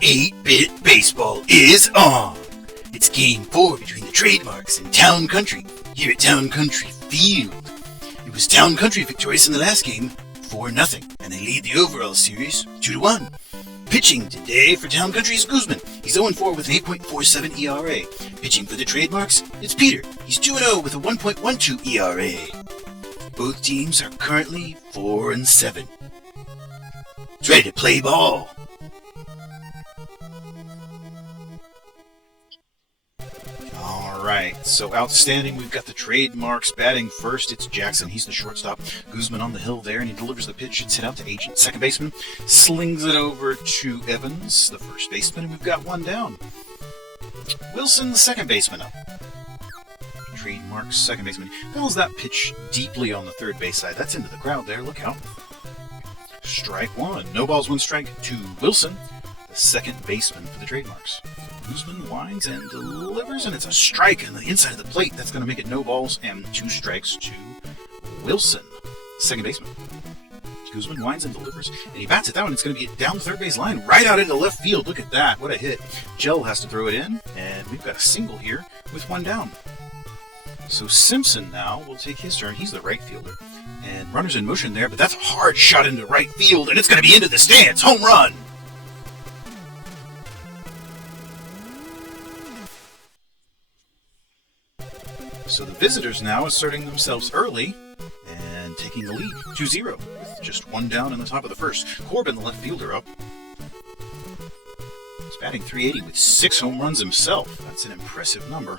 8-Bit Baseball is on! It's Game 4 between the Trademarks and Town Country here at Town Country Field. It was Town Country victorious in the last game, 4-0, and they lead the overall series 2-1. Pitching today for Town Country is Guzman. He's 0-4 with an 8.47 ERA. Pitching for the Trademarks, it's Peter. He's 2-0 with a 1.12 ERA. Both teams are currently 4-7. It's ready to play ball. Alright, so outstanding. We've got the Trademarks batting first. It's Jackson. He's the shortstop. Guzman on the hill there, and he delivers the pitch. It's hit out to Agent, second baseman. Slings it over to Evans, the first baseman, and we've got one down. Wilson, the second baseman, up. Trademarks, second baseman. Fouls that pitch deeply on the third base side. That's into the crowd there. Look out. Strike one. No balls, one strike to Wilson, the second baseman for the Trademarks. Guzman winds and delivers, and it's a strike on the inside of the plate. That's going to make it no balls and 2 strikes to Wilson, second baseman. Guzman winds and delivers, and he bats it down. It's going to be down the third base line, right out into left field. Look at that. What a hit. Gel has to throw it in, and we've got a single here with one down. So Simpson now will take his turn. He's the right fielder. And runners in motion there, but that's a hard shot into right field, and it's going to be into the stands. Home run! So the visitors now asserting themselves early and taking the lead 2-0 with just one down in the top of the first. Corbin, the left fielder, up. He's batting .380 with 6 home runs himself. That's an impressive number.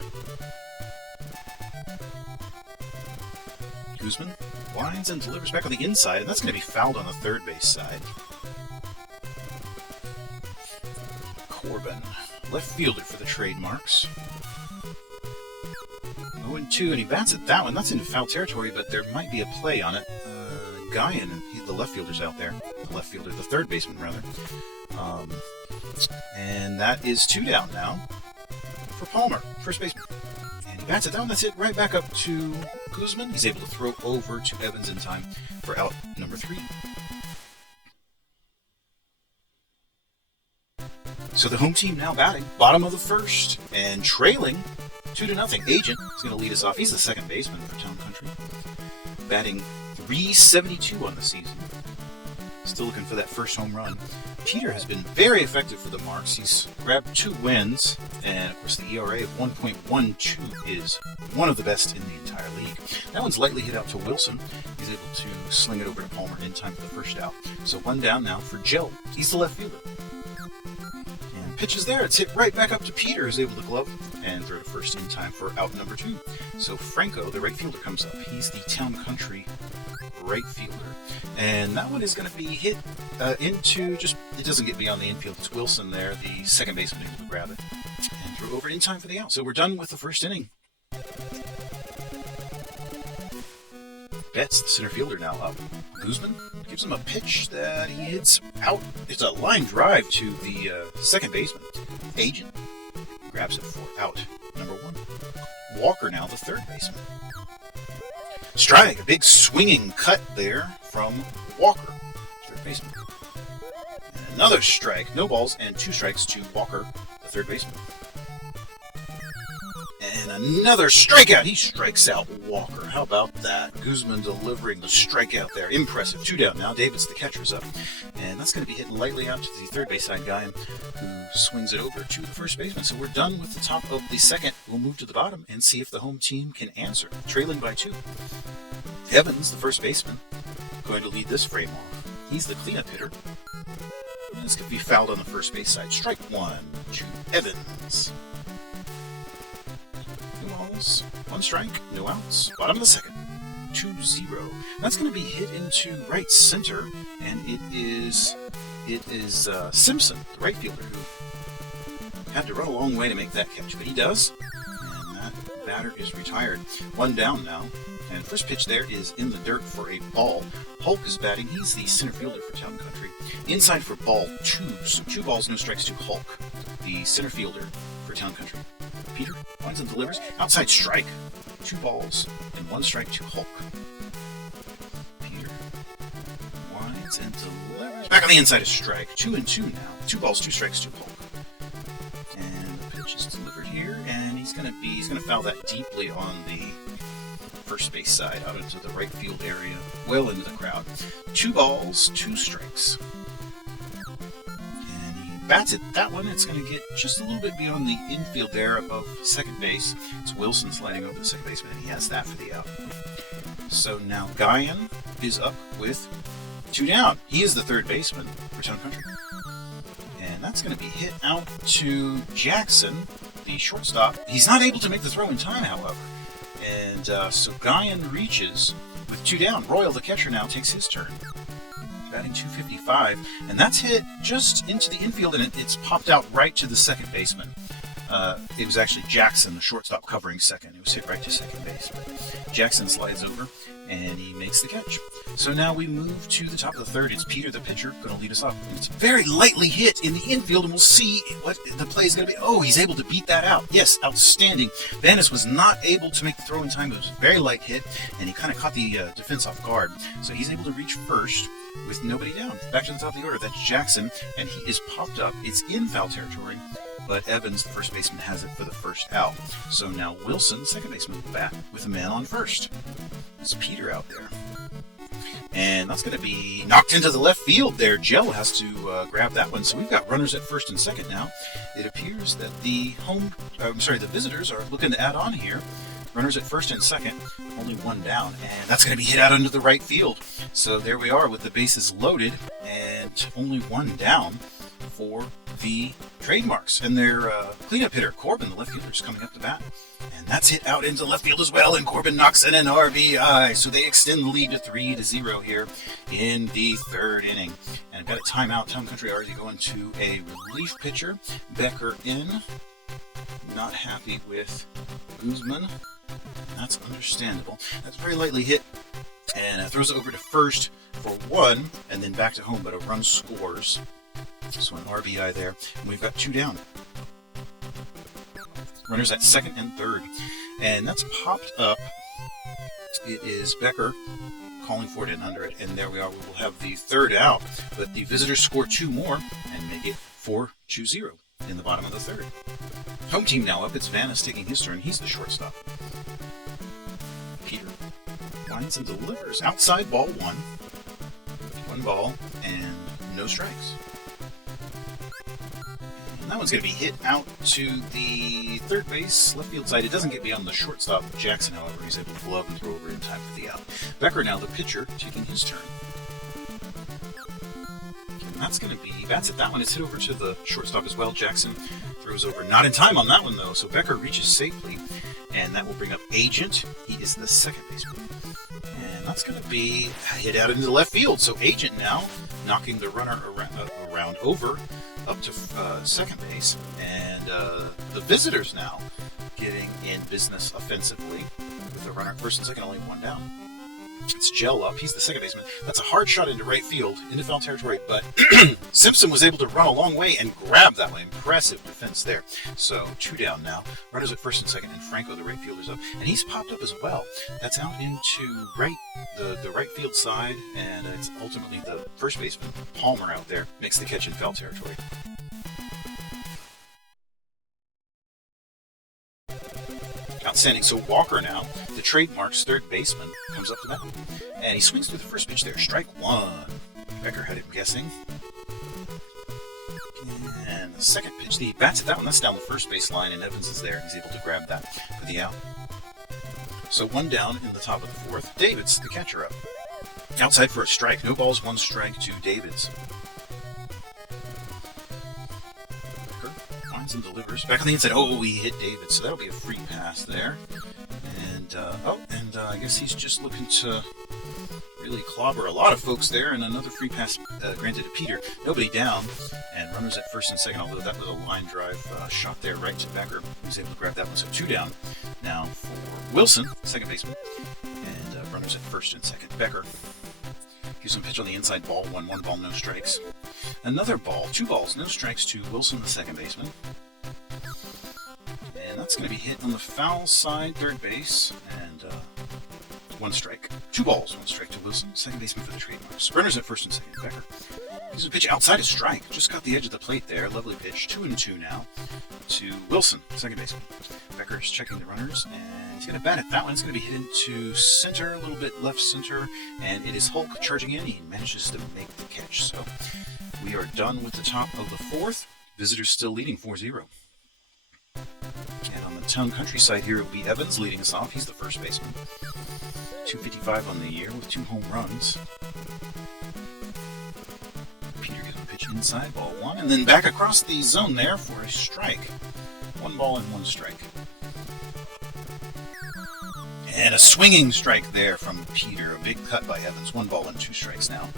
Guzman winds and delivers back on the inside, and that's going to be fouled on the third base side. Corbin, left fielder for the Trademarks. 0-2, and he bats at that one. That's into foul territory, but there might be a play on it. Guyan, the left fielder's out there. The left fielder, the third baseman, rather. And that is 2 down now for Palmer, first baseman. And he bats it down. That's it. Right back up to Guzman. He's able to throw over to Evans in time for out number 3. So the home team now batting, bottom of the first, and trailing 2-0. Agent is going to lead us off. He's the second baseman for Town Country. Batting .372 on the season. Still looking for that first home run. Peter has been very effective for the Marks. He's grabbed 2 wins, and of course the ERA of 1.12 is one of the best in the entire league. That one's lightly hit out to Wilson. He's able to sling it over to Palmer in time for the first out. So one down now for Joe. He's the left fielder. And pitches there. It's hit right back up to Peter, who's able to glove and throw to first in time for out number 2. So Franco, the right fielder, comes up. He's the Town Country right fielder. And that one is going to be hit into just, it doesn't get beyond the infield. It's Wilson there, the second baseman, able to grab it and throw over in time for the out. So we're done with the first inning. Betts, the center fielder, now up. Guzman gives him a pitch that he hits out. It's a line drive to the second baseman. Agent grabs it for out number 1. Walker now the third baseman. Strike, a big swinging cut there from Walker, third baseman. And another strike, no balls, and 2 strikes to Walker, the third baseman. And another strikeout. He strikes out Walker. How about that? Guzman delivering the strikeout there. Impressive. 2 down now. David's the catcher's up. And that's going to be hit lightly out to the third base side guy who swings it over to the first baseman. So we're done with the top of the second. We'll move to the bottom and see if the home team can answer. Trailing by 2. Evans, the first baseman, going to lead this frame off. He's the cleanup hitter. And this could be fouled on the first base side. Strike 1 to Evans. 2 balls, 1 strike, no outs. Bottom of the second. 2-0. That's going to be hit into right center, and it is Simpson, the right fielder, who had to run a long way to make that catch, but he does, and that batter is retired. 1 down now, and first pitch there is in the dirt for a ball. Hulk is batting. He's the center fielder for Town Country. Inside for ball 2, so 2 balls, no strikes to Hulk, the center fielder for Town Country. Peter winds and delivers. Outside strike. 2 balls and 1 strike to Hulk. Peter winds and delivers. Back on the inside, a strike. 2-2 now. 2 balls, 2 strikes, 2 Hulk. And the pitch is delivered here, and he's gonna foul that deeply on the first base side, out into the right field area, well into the crowd. 2 balls, 2 strikes. And he bats at that one. It's going to get just a little bit beyond the infield there above second base. It's Wilson sliding over the second baseman, and he has that for the out. So now Guyan is up with 2 down. He is the third baseman for Town Country. And that's going to be hit out to Jackson, the shortstop. He's not able to make the throw in time, however. And so Guyan reaches with 2 down. Royal, the catcher, now takes his turn. Batting .255, and that's hit just into the infield, and it's popped out right to the second baseman. It was actually Jackson, the shortstop, covering second. It was hit right to second base. Jackson slides over, and he makes the catch. So now we move to the top of the third. It's Peter, the pitcher, going to lead us off. It's very lightly hit in the infield, and we'll see what the play is going to be. Oh, he's able to beat that out. Yes, outstanding. Vanis was not able to make the throw in time. It was a very light hit, and he kind of caught the defense off guard. So he's able to reach first with nobody down. Back to the top of the order. That's Jackson, and he is popped up. It's in foul territory, but Evans, the first baseman, has it for the first out. So now Wilson, second baseman, will bat with a man on first. It's Peter out there. And that's going to be knocked into the left field there. Gel has to grab that one. So we've got runners at first and second now. It appears that the visitors are looking to add on here. Runners at first and second, only 1 down, and that's going to be hit out into the right field. So there we are with the bases loaded and only 1 down for the Trademarks. And their cleanup hitter, Corbin, the left fielder, is coming up to bat. And that's hit out into left field as well, and Corbin knocks in an RBI. So they extend the lead to 3-0 here in the third inning. And I've got a timeout. Town Country already going to a relief pitcher. Becker in. Not happy with Guzman. That's understandable. That's very lightly hit, and throws it over to first for 1, and then back to home, but a run scores. So an RBI there, and we've got 2 down. Runners at second and third, and that's popped up. It is Becker calling for it and under it, and there we are. We will have the third out, but the visitors score 2 more and make it 4-0 in the bottom of the third. Home team now up. It's Vanis taking his turn. He's the shortstop. Peter finds and delivers. Outside, ball 1. 1 ball and no strikes. And that one's going to be hit out to the third base, left field side. It doesn't get beyond the shortstop. Jackson, however, he's able to glove and throw over in time for the out. Becker now the pitcher taking his turn. That's going to be bats at that one. It's hit over to the shortstop as well. Jackson throws over. Not in time on that one, though. So Becker reaches safely, and that will bring up Agent. He is the second baseman. And that's going to be hit out into the left field. So Agent now knocking the runner around over up to second base. And the visitors now getting in business offensively with the runner at first and second, only 1 down. It's Gel up. He's the second baseman. That's a hard shot into right field, into foul territory, but Simpson was able to run a long way and grab that one. Impressive defense there. So 2 down now. Runners at first and second, and Franco, the right fielder's up. And he's popped up as well. That's out into the right field side, and it's ultimately the first baseman, Palmer, out there, makes the catch in foul territory. Outstanding. So Walker now, the Trademarks third baseman, comes up to bat. And he swings through the first pitch there. Strike 1. Becker had him guessing. And the second pitch, he bats at that one. That's down the first base line, and Evans is there. He's able to grab that for the out. So 1 down in the top of the fourth. Davids, the catcher, up. Outside for a strike. No balls, 1 strike to Davids. And delivers back on the inside. Oh, he hit David, so that'll be a free pass there. And I guess he's just looking to really clobber a lot of folks there. And another free pass granted to Peter. Nobody down, and runners at first and second. Although that was a line drive shot there right to Becker, who was able to grab that one. So 2 down now for Wilson, second baseman, and runners at first and second. Becker gives him a pitch on the inside. Ball 1. 1 ball, no strikes. Another ball, 2 balls, no strikes to Wilson, the second baseman. And that's going to be hit on the foul side, third base, and 1 strike. 2 balls, 1 strike to Wilson, second baseman for the Trademarks. Runners at first and second, Becker. He's a pitch outside a strike. Just got the edge of the plate there. Lovely pitch. 2-2 now to Wilson, second baseman. Becker's checking the runners, and he's going to bat it. That one's going to be hit into center, a little bit left center, and it is Hulk charging in. He manages to make the catch. So we are done with the top of the fourth. Visitors still leading 4-0. And on the town country side here, it will be Evans leading us off. He's the first baseman. 255 on the year with 2 home runs. Peter gives him a pitch inside, ball 1, and then back across the zone there for a strike. 1 ball and 1 strike. And a swinging strike there from Peter. A big cut by Evans. 1 ball and 2 strikes now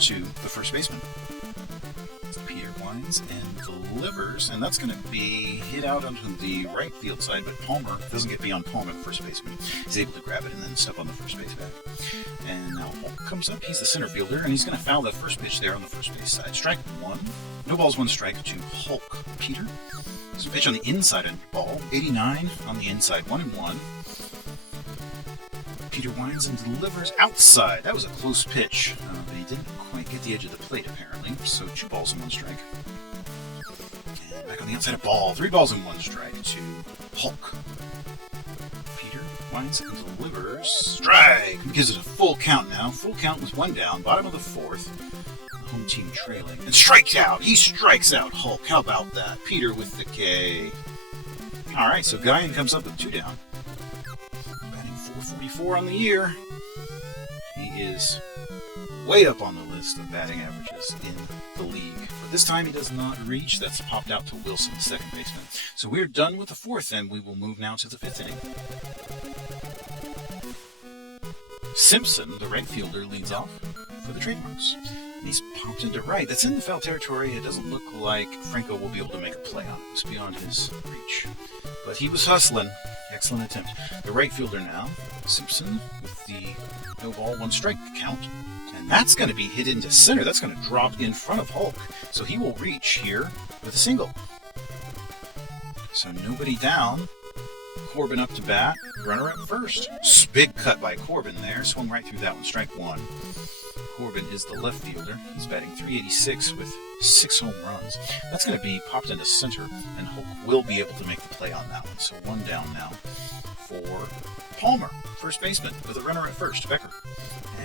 to the first baseman. Peter winds and delivers, and that's going to be hit out onto the right field side, but Palmer doesn't get beyond Palmer, the first baseman. He's able to grab it and then step on the first base bag. And now Hulk comes up. He's the center fielder, and he's going to foul that first pitch there on the first base side. Strike 1. No balls, 1 strike to Hulk. Peter. There's a pitch on the inside of the ball. 89 on the inside. 1-1. Peter winds and delivers outside. That was a close pitch, but he didn't quite get the edge of the plate, apparently. So 2 balls and 1 strike. And back on the outside of ball. 3 balls and 1 strike to Hulk. Peter winds and delivers. Strike! Gives it a full count now. Full count with 1 down. Bottom of the 4th. The home team trailing. And strikes out! He strikes out Hulk. How about that? Peter with the K. Alright, so Guyan comes up with 2 down. 44 on the year. He is way up on the list of batting averages in the league. But this time he does not reach. That's popped out to Wilson, the second baseman. So we're done with the 4th, and we will move now to the 5th inning. Simpson, the right fielder, leads off for the Trademarks. And he's popped into right. That's in the foul territory. It doesn't look like Franco will be able to make a play on it. It's beyond his reach. But he was hustling. Excellent attempt. The right fielder now, Simpson, with the no ball, 1 strike count. And that's going to be hit into center. That's going to drop in front of Hulk. So he will reach here with a single. So nobody down. Corbin up to bat. Runner at first. Big cut by Corbin there. Swung right through that one. Strike 1. Corbin is the left fielder. He's batting .386 with 6 home runs. That's going to be popped into center, and Hulk will be able to make the play on that one. So 1 down now for Palmer, first baseman, with a runner at first, Becker.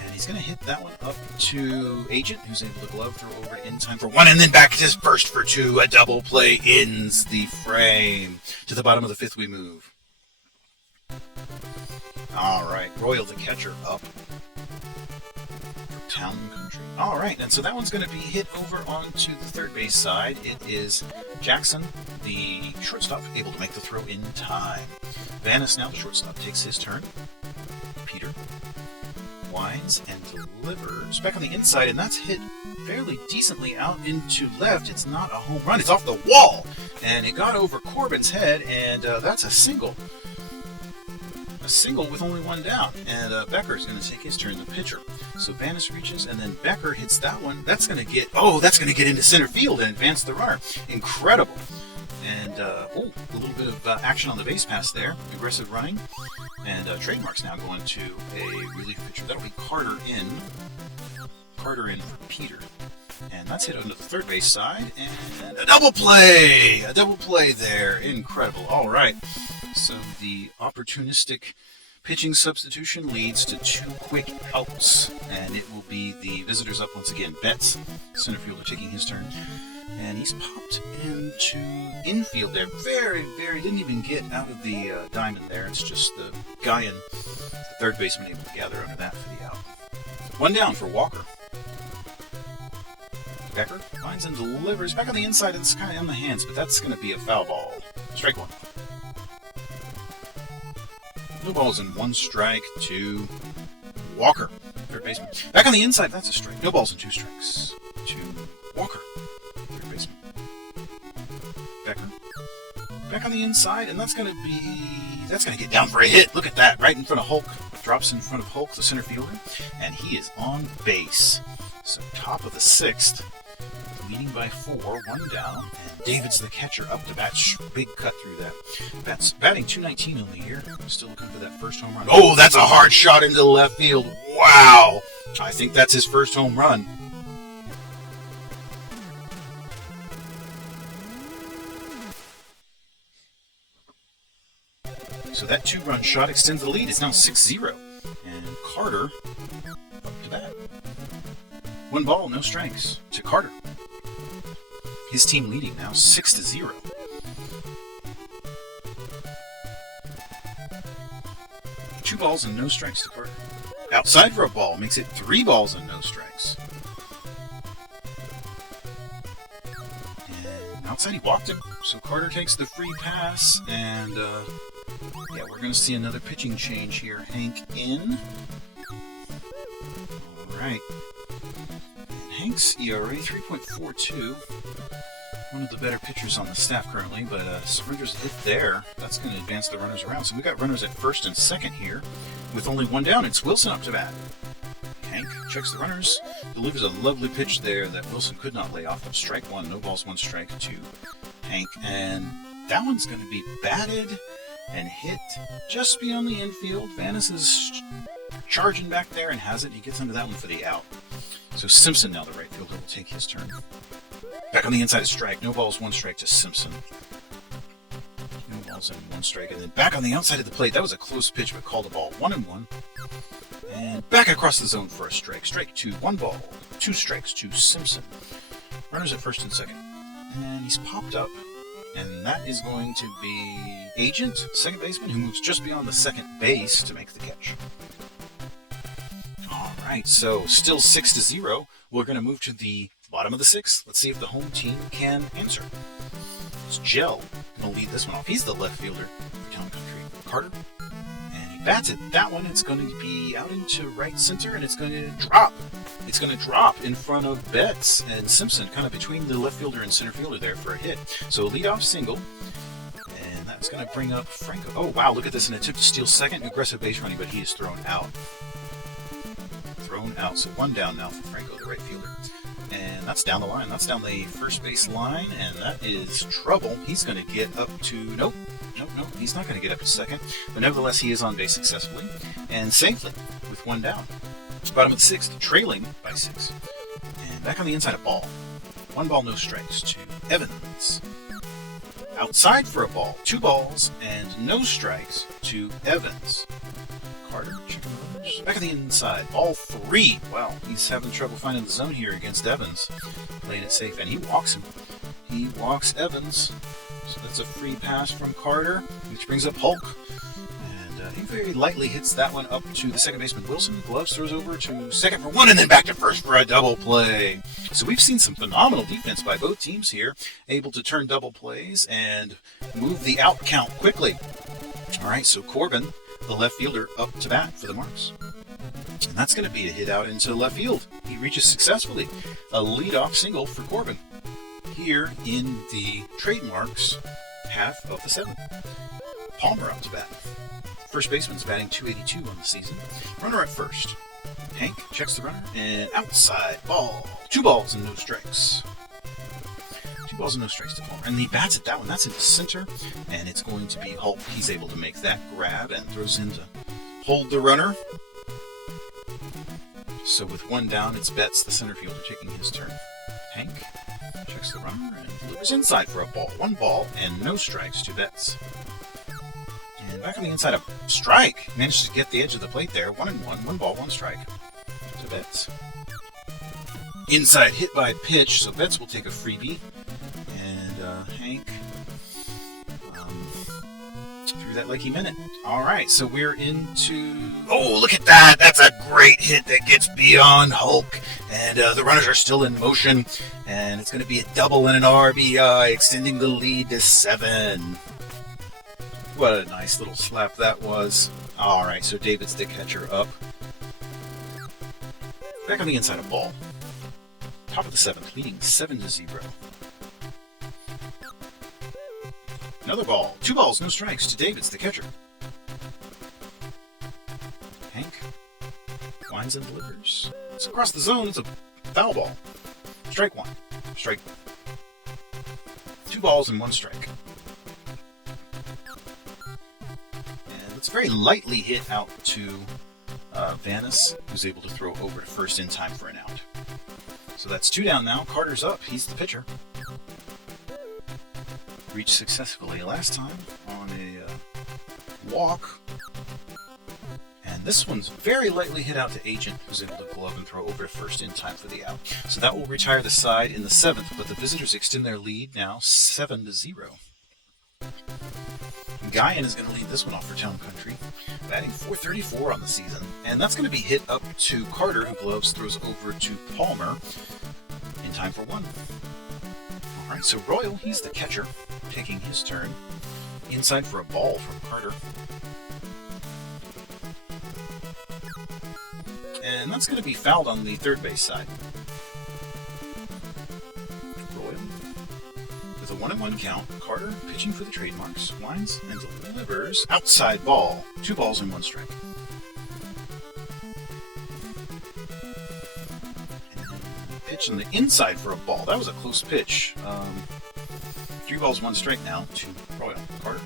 And he's going to hit that one up to Agent, who's able to glove throw over in time for 1, and then back to first for 2. A double play ends the frame. To the bottom of the 5th we move. All right, Royal, the catcher, up. Town country. All right, and so that one's going to be hit over onto the third base side. It is Jackson, the shortstop, able to make the throw in time. Vanis, now the shortstop, takes his turn. Peter winds and delivers back on the inside, and that's hit fairly decently out into left. It's not a home run. It's off the wall, and it got over Corbin's head, and that's a single. A single with only 1 down, and Becker's going to take his turn, the pitcher. So Vanis reaches, and then Becker hits that one. That's going to get into center field and advance the runner. Incredible. And a little bit of action on the base pass there. Aggressive running, and Trademarks now going to a relief pitcher. That'll be Carter in. Carter in for Peter. And that's hit onto the third base side, and a double play! A double play there. Incredible. All right. So the opportunistic pitching substitution leads to 2 quick outs, and it will be the visitors up once again. Betts, center fielder, taking his turn, and he's popped into infield there. Very, didn't even get out of the diamond there. It's just the Guyan, the third baseman, able to gather under that for the out. 1 down for Walker. Becker finds and delivers back on the inside. It's kind of in the hands, but that's going to be a foul ball. Strike 1. 2 balls and 1 strike to Walker, third baseman. Back on the inside, that's a strike. No balls and 2 strikes to Walker, third baseman. Becker. Back on the inside, and that's going to get down for a hit. Look at that, right in front of Hulk. Drops in front of Hulk, the center fielder, and he is on base. So top of the 6th, leading by 4, 1 down, and David's the catcher up to bat. Big cut through that. That's batting .219 on the year. Still looking for that first home run. Oh, that's a hard shot into left field. Wow! I think that's his first home run. So that 2-run shot extends the lead. It's now 6-0. And Carter up to bat. 1 ball, no strikes to Carter. His team leading now 6-0. Two balls and no strikes to Carter. Outside for a ball makes it 3 balls and no strikes. And outside he walked him, so Carter takes the free pass, and yeah, we're going to see another pitching change here. Hank in. All right. Hank's ERA 3.42. One of the better pitchers on the staff currently, but surrenders a hit there. That's going to advance the runners around. So we got runners at first and second here. With only 1 down, it's Wilson up to bat. Hank checks the runners, delivers a lovely pitch there that Wilson could not lay off. Strike 1, no balls, 1 strike to Hank. And that one's going to be batted and hit just beyond the infield. Vanis is charging back there and has it. He gets under that one for the out. So Simpson now, the right fielder, will take his turn. Back on the inside of strike. No balls, 1 strike to Simpson. No balls and 1 strike. And then back on the outside of the plate. That was a close pitch, but called a ball. 1-1. And back across the zone for a strike. Strike 2. 1 ball, 2 strikes to Simpson. Runners at first and second. And he's popped up. And that is going to be Agent, second baseman, who moves just beyond the second base to make the catch. All right, so still 6-0. We're going to move to the bottom of the 6th. Let's see if the home team can answer. It's Gel going to lead this one off. He's the left fielder for Town Country. Carter, and he bats it. That one, it's going to be out into right center, and it's going to drop. It's going to drop in front of Betts and Simpson, kind of between the left fielder and center fielder there for a hit. So a leadoff single, and that's going to bring up Franco. Oh, wow, look at this. An attempt to steal second. Aggressive base running, but he is thrown out. So 1 down now for Franco, the right fielder. And that's down the line. That's down the first base line, and that is trouble. He's going to get up to... Nope. He's not going to get up to second. But nevertheless, he is on base successfully and safely with 1 down. Bottom of the 6th, trailing by 6. And back on the inside, a ball. 1 ball, no strikes to Evans. Outside for a ball. 2 balls and no strikes to Evans. Carter, checking the runners. Back on the inside, ball 3. Wow, he's having trouble finding the zone here against Evans. Playing it safe, and he walks him. He walks Evans. So that's a free pass from Carter, which brings up Hulk. And he very lightly hits that one up to the second baseman, Wilson. Gloves throws over to second for 1, and then back to first for a double play. So we've seen some phenomenal defense by both teams here, able to turn double plays and move the out count quickly. All right, so Corbin, the left fielder, up to bat for the Marks. And that's going to be a hit out into left field. He reaches successfully. A leadoff single for Corbin here in the trademarks half of the 7th. Palmer up to bat. First baseman's batting .282 on the season. Runner at first. Hank checks the runner, and outside ball. 2 balls and no strikes. 2 balls and no strikes to Palmer. And he bats at that one. That's into center, and it's going to be Hulk. He's able to make that grab and throws in to hold the runner. So with 1 down, it's Betts, the center fielder, taking his turn. Hank checks the runner and delivers inside for a ball. 1 ball and no strikes to Betts. And back on the inside, a strike. Managed to get the edge of the plate there. 1-1. 1 ball, 1 strike to Betts. Inside hit by pitch, so Betts will take a freebie. And Hank threw that like he meant it. All right, so we're into... Oh, look at that! That's a great hit that gets beyond Hulk. And the runners are still in motion. And it's going to be a double and an RBI, extending the lead to 7. What a nice little slap that was. All right, so David's the catcher up. Back on the inside of ball. Top of the 7th, leading 7-0. Another ball. 2 balls, no strikes to Davids, the catcher. Hank winds and delivers. It's across the zone. It's a foul ball. Strike 1. Strike 2 balls and 1 strike. And it's very lightly hit out to Vanis, who's able to throw over to first in time for an out. So that's 2 down now. Carter's up. He's the pitcher. Reached successfully last time on a walk. And this one's very lightly hit out to Agent, who's able to glove and throw over to first in time for the out. So that will retire the side in the 7th, but the visitors extend their lead now 7-0. Guyan is going to lead this one off for Town Country, batting .434 on the season, and that's going to be hit up to Carter, who gloves, throws over to Palmer in time for 1. All right, so Royal, he's the catcher, taking his turn. Inside for a ball from Carter. And that's going to be fouled on the third base side. Royal with a 1-1 count. Carter pitching for the trademarks. Winds and delivers. Outside ball. 2 balls and 1 strike. And pitch on the inside for a ball. That was a close pitch. 3 balls, 1 strike now to Royal. Carter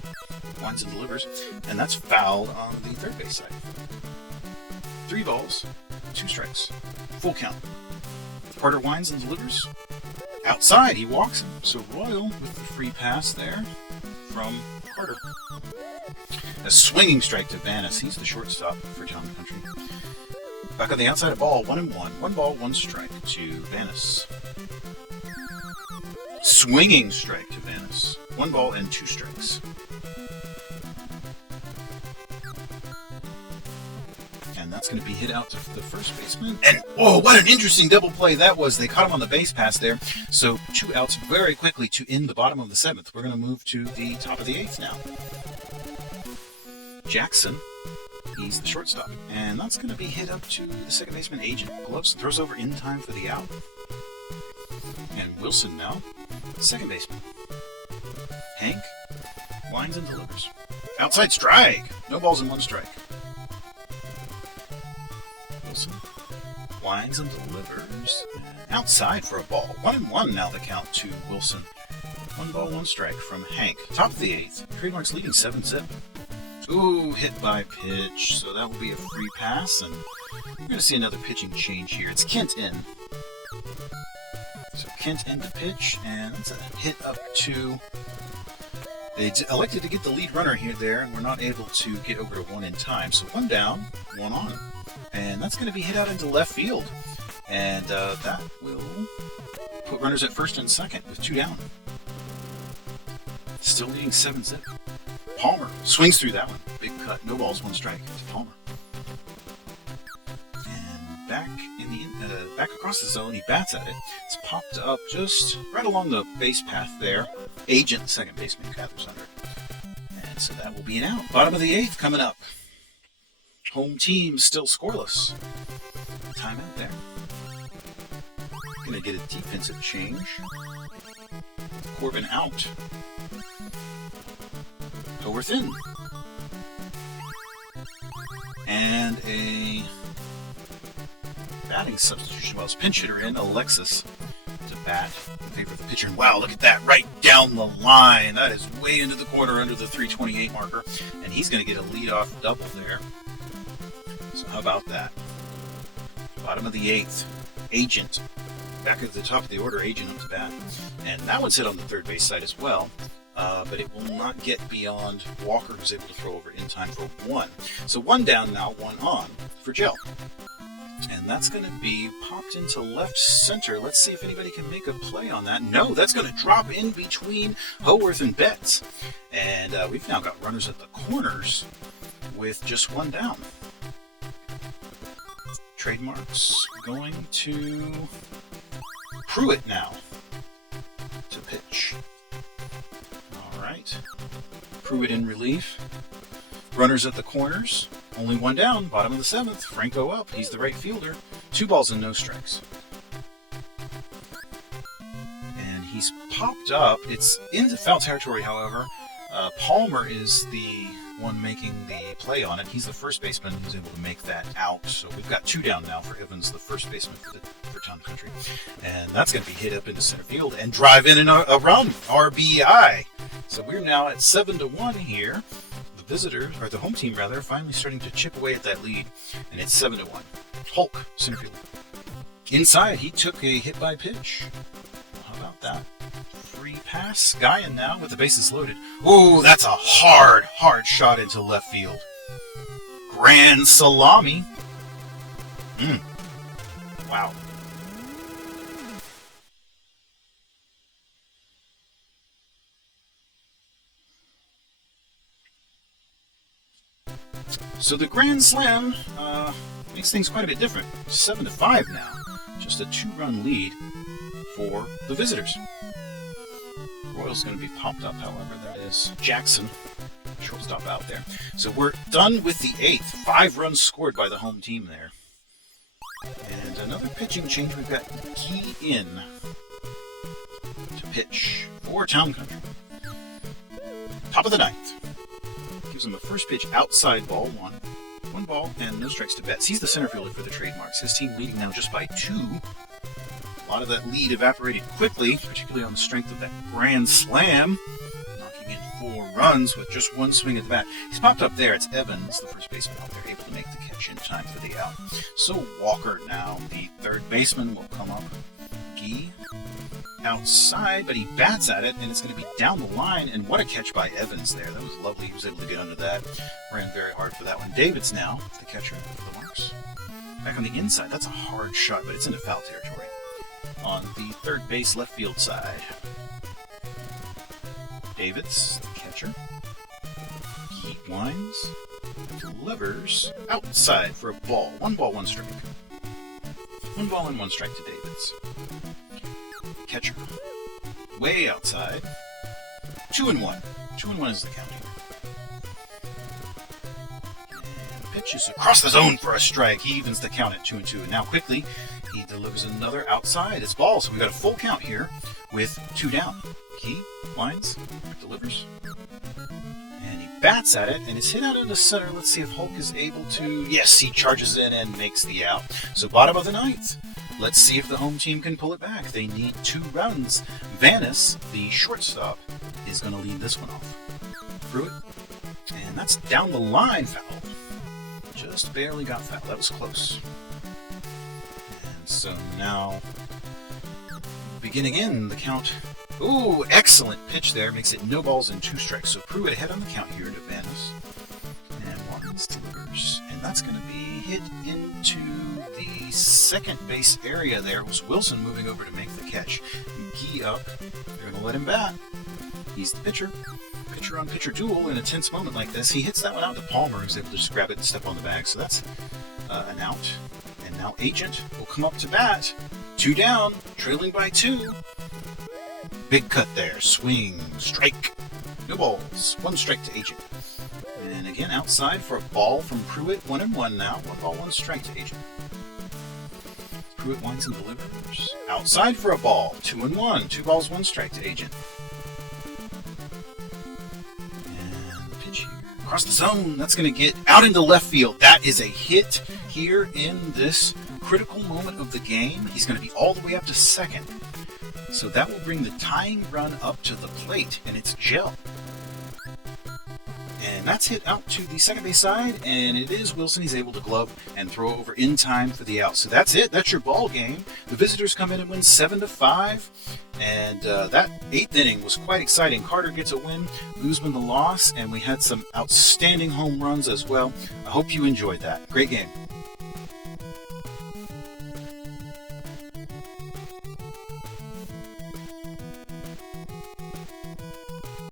winds and delivers. And that's fouled on the third base side. 3 balls, 2 strikes. Full count. Carter winds and delivers. Outside, he walks him. So Royal with the free pass there from Carter. A swinging strike to Vanis. He's the shortstop for Town Country. Back on the outside of ball, 1-1. 1 ball, 1 strike to Vanis. Swinging strike to Vanis. 1 ball and 2 strikes. And that's going to be hit out to the first baseman. And, oh, what an interesting double play that was. They caught him on the base pass there. So 2 outs very quickly to end the bottom of the 7th. We're going to move to the top of the 8th now. Jackson, he's the shortstop. And that's going to be hit up to the second baseman, Agent. Gloves, throws over in time for the out. And Wilson now, second baseman. Hank winds and delivers. Outside strike. No balls and 1 strike. Wilson winds and delivers. Outside for a ball. 1-1 now the count to Wilson. 1 ball, 1 strike from Hank. Top of the 8th. Trademarks leading 7-zip. Ooh, hit by pitch. So that will be a free pass, and we're going to see another pitching change here. It's Kent in. So Kent in to pitch, and it's a hit up to... They elected to get the lead runner here there, and we're not able to get over to 1 in time. So 1 down, 1 on. And that's going to be hit out into left field. And that will put runners at first and second with 2 down. Still leading 7-zip. Palmer swings through that one. Big cut, no balls, 1 strike to Palmer. And back back across the zone, he bats at it. It's popped up just right along the base path there. Agent, second baseman, gathers under it. And so that will be an out. Bottom of the 8th coming up. Home team still scoreless. Timeout there. Going to get a defensive change. Corbin out. Howarth in. And a batting substitution. Well, it's pinch hitter in, Alexis to bat in favor of the pitcher. And wow, look at that, right down the line. That is way into the corner under the 328 marker. And he's going to get a leadoff double there. So how about that? Bottom of the 8th. Agent. Back at the top of the order, Agent up to bat. And that one's hit on the third base side as well. But it will not get beyond Walker, who's able to throw over in time for 1. So 1 down now, 1 on for Gel. And that's going to be popped into left center. Let's see if anybody can make a play on that. No, that's going to drop in between Howarth and Betts. And we've now got runners at the corners with just 1 down. Trademarks going to Pruitt now to pitch. All right. Pruitt in relief. Runners at the corners. Only 1 down. Bottom of the 7th. Franco up. He's the right fielder. 2 balls and no strikes. And he's popped up. It's into foul territory, however. Palmer is the one making the play on it. He's the first baseman who's able to make that out. So we've got 2 down now for Evans, the first baseman for Town Country. And that's going to be hit up into center field and drive in a run. RBI. So we're now at 7-1 here. The visitors, or the home team rather, finally starting to chip away at that lead. And it's 7-1. Hulk, center field. Inside, he took a hit by pitch. How about that? Free pass. Guyan now with the bases loaded. Ooh, that's a hard shot into left field. Grand salami. Wow. So the grand slam makes things quite a bit different. 7-5 now. Just a 2-run lead for the visitors. Royal's going to be popped up, however. That is Jackson, shortstop out there. So we're done with the 8th. 5 runs scored by the home team there. And another pitching change. We've got Key in to pitch for Town Country. Top of the 9th. Gives him a first pitch outside ball, 1. 1 ball and no strikes to Betts. He's the center fielder for the Trademarks. His team leading now just by 2. A lot of that lead evaporated quickly, particularly on the strength of that grand slam, knocking in 4 runs with just 1 swing at the bat. He's popped up there. It's Evans, the first baseman out there, able to make the catch in time for the out. So Walker now, the third baseman, will come up. Gee outside, but he bats at it, and it's going to be down the line. And what a catch by Evans there. That was lovely. He was able to get under that. Ran very hard for that one. Davids now, the catcher for the Marks. Back on the inside. That's a hard shot, but it's into foul territory. On the third base left field side. Davids, the catcher. He winds, delivers outside for a ball. 1 ball, 1 strike. 1 ball and 1 strike to Davids. Catcher. Way outside. 2-1. 2-1 is the count here. And pitches across the zone for a strike. He evens the count at 2-2. And now quickly, he delivers another outside. It's ball, so we've got a full count here with 2 down. He winds, delivers, and he bats at it, and is hit out into center. Let's see if Hulk is able to... Yes, he charges in and makes the out. So bottom of the 9th. Let's see if the home team can pull it back. They need 2 runs. Vanis, the shortstop, is going to lead this one off. Pruitt, and that's down the line foul. Just barely got foul. That was close. And so now, begin again. The count. Ooh, excellent pitch there. Makes it no balls and 2 strikes. So Pruitt ahead on the count here to Vanis. And Watkins delivers. And that's going to be hit into the second base area there. It was Wilson moving over to make the catch. Key up. They're going to let him bat. He's the pitcher. Pitcher on pitcher duel in a tense moment like this. He hits that one out to Palmer, who's able to just grab it and step on the bag. So that's an out. And now Agent will come up to bat. 2 down, trailing by 2. Big cut there. Swing. Strike. No balls. 1 strike to Agent. And again, outside for a ball from Pruitt. 1-1 now. 1 ball, 1 strike to Agent. Pruitt winds and delivers. Outside for a ball. 2-1. 2 balls, 1 strike to Agent. And the pitch here. Across the zone. That's going to get out into left field. That is a hit here in this critical moment of the game. He's going to be all the way up to second. So that will bring the tying run up to the plate, and it's Gel. And that's hit out to the second base side, and it is Wilson. He's able to glove and throw over in time for the out. So that's it. That's your ball game. The visitors come in and win 7-5, and that 8th inning was quite exciting. Carter gets a win, Guzman the loss, and we had some outstanding home runs as well. I hope you enjoyed that. Great game.